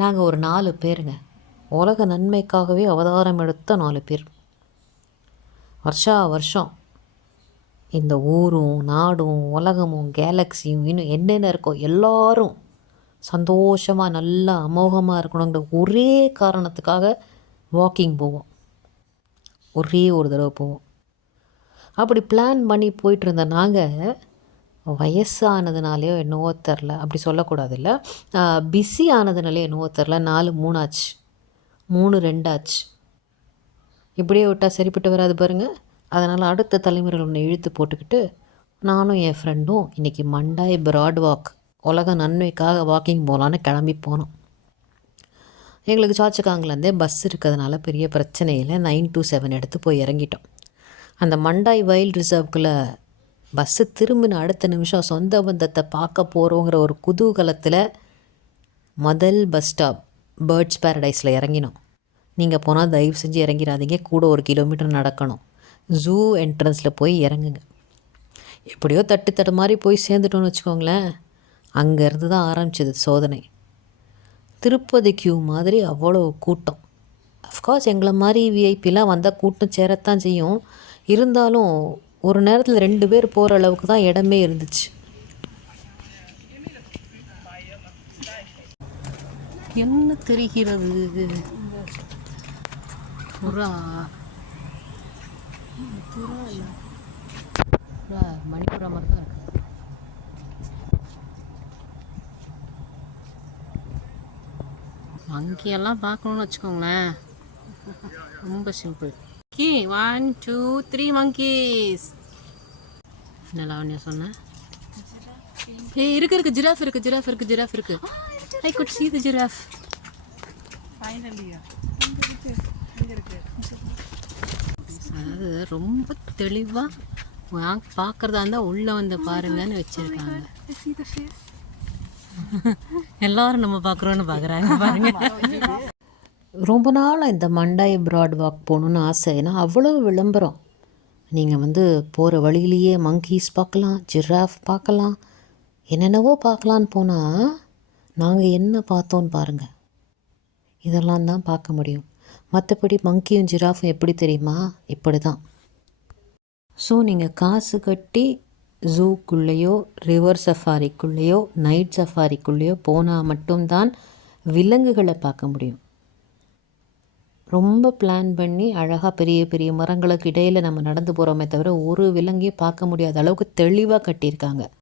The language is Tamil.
நாங்கள் ஒரு 4 பேருங்க. உலக நன்மைக்காகவே அவதாரம் எடுத்த 4 பேர். வருஷா வருஷம் இந்த ஊரும் நாடும் உலகமும் கேலக்ஸியும் இன்னும் என்னென்ன இருக்கோ எல்லோரும் சந்தோஷமாக நல்லா அமோகமாக இருக்கணுங்கிற ஒரே காரணத்துக்காக வாக்கிங் போவோம். ஒரே ஒரு தடவை போவோம். அப்படி பிளான் பண்ணி போயிட்டுருந்த நாங்கள் வயசானதுனாலையோ என்னவோ தெரில, அப்படி சொல்லக்கூடாதுல்ல, பிஸி ஆனதுனாலே என்னவோ தெரில 4-3 ஆச்சு, 3-2 ஆச்சு. இப்படியே விட்டால் சரிப்பட்டு வராது பாருங்கள். அதனால் அடுத்த தலைமுறையில் ஒன்று இழுத்து போட்டுக்கிட்டு நானும் என் ஃப்ரெண்டும் இன்றைக்கி மண்டாய் பிராட் வாக் உலக நன்மைக்காக வாக்கிங் போகலான்னு கிளம்பி போனோம். எங்களுக்கு சாச்சக்காங்கிலேருந்தே பஸ் இருக்கிறதுனால பெரிய பிரச்சனை இல்லை. 9 to 7 எடுத்து போய் இறங்கிட்டோம். அந்த மண்டாய் வைல்ட் ரிசர்வ்குள்ளே பஸ்ஸு திரும்பின அடுத்த நிமிஷம் சொந்த பந்தத்தை பார்க்க போகிறோங்கிற ஒரு குதூகலத்தில் முதல் பஸ் ஸ்டாப் பேர்ட்ஸ் பேரடைஸில் இறங்கினோம். நீங்கள் போனால் தயவு செஞ்சு இறங்கிடாதீங்க, கூட 1 கிலோமீட்டர் நடக்கணும். ஜூ என்ட்ரன்ஸில் போய் இறங்குங்க. எப்படியோ தட்டு மாதிரி போய் சேர்ந்துட்டோன்னு வச்சுக்கோங்களேன். அங்கேருந்து தான் ஆரம்பிச்சது சோதனை. திருப்பதி கியூ மாதிரி அவ்வளோ கூட்டம். அஃப்கோர்ஸ் எங்களை மாதிரி விஐபிலாம் வந்தால் கூட்டம் சேரத்தான் செய்யும். இருந்தாலும் ஒரு நேரத்தில் 2 பேர் போகிற அளவுக்கு தான் இடமே இருந்துச்சு. என்ன தெரிகிறது? புறா மணிப்புறா மாதிரி தான் இருக்கு. மங்கியெல்லாம் பார்க்கணுன்னு வச்சுக்கோங்களேன், ரொம்ப சிம்பிள். 1 2 3 monkeys. என்ன லாவண்யா சொன்னேன்? இருக்கு ஜிராஃப் இருக்கு. I could see the giraffe. Finally. அதாவது ரொம்ப தெளிவாக பார்க்குறதா இருந்தால் உள்ளே வந்து பாருங்கன்னு வச்சுருக்காங்க. எல்லாரும் நம்ம பார்க்குறோன்னு பார்க்குறாங்க பாருங்க. ரொம்ப நாளாக இந்த மண்டாய் பிராட் வாக் போகணுன்னு ஆசை. ஏன்னா அவ்வளோ விளம்பரம். நீங்கள் போகிற வழியிலேயே மங்கீஸ் பார்க்கலாம், ஜிராஃப் பார்க்கலாம், என்னென்னவோ பார்க்கலான்னு போனால் நாங்கள் என்ன பார்த்தோன்னு பாருங்கள். இதெல்லாம் தான் பார்க்க முடியும். மற்றபடி மங்கியும் ஜிராஃபும் எப்படி தெரியுமா? இப்படி தான். ஸோ நீங்கள் காசு கட்டி ஜூக்குள்ளேயோ ரிவர் சஃபாரிக்குள்ளேயோ நைட் சஃபாரிக்குள்ளேயோ போனால் மட்டும்தான் விலங்குகளை பார்க்க முடியும். ரொம்ப பிளான் பண்ணி அழகாக பெரிய பெரிய மரங்களுக்கு இடையில் நம்ம நடந்து போகிறோமே தவிர ஒரு விலங்கையும் பார்க்க முடியாத அளவுக்கு தெளிவாக கட்டியிருக்காங்க.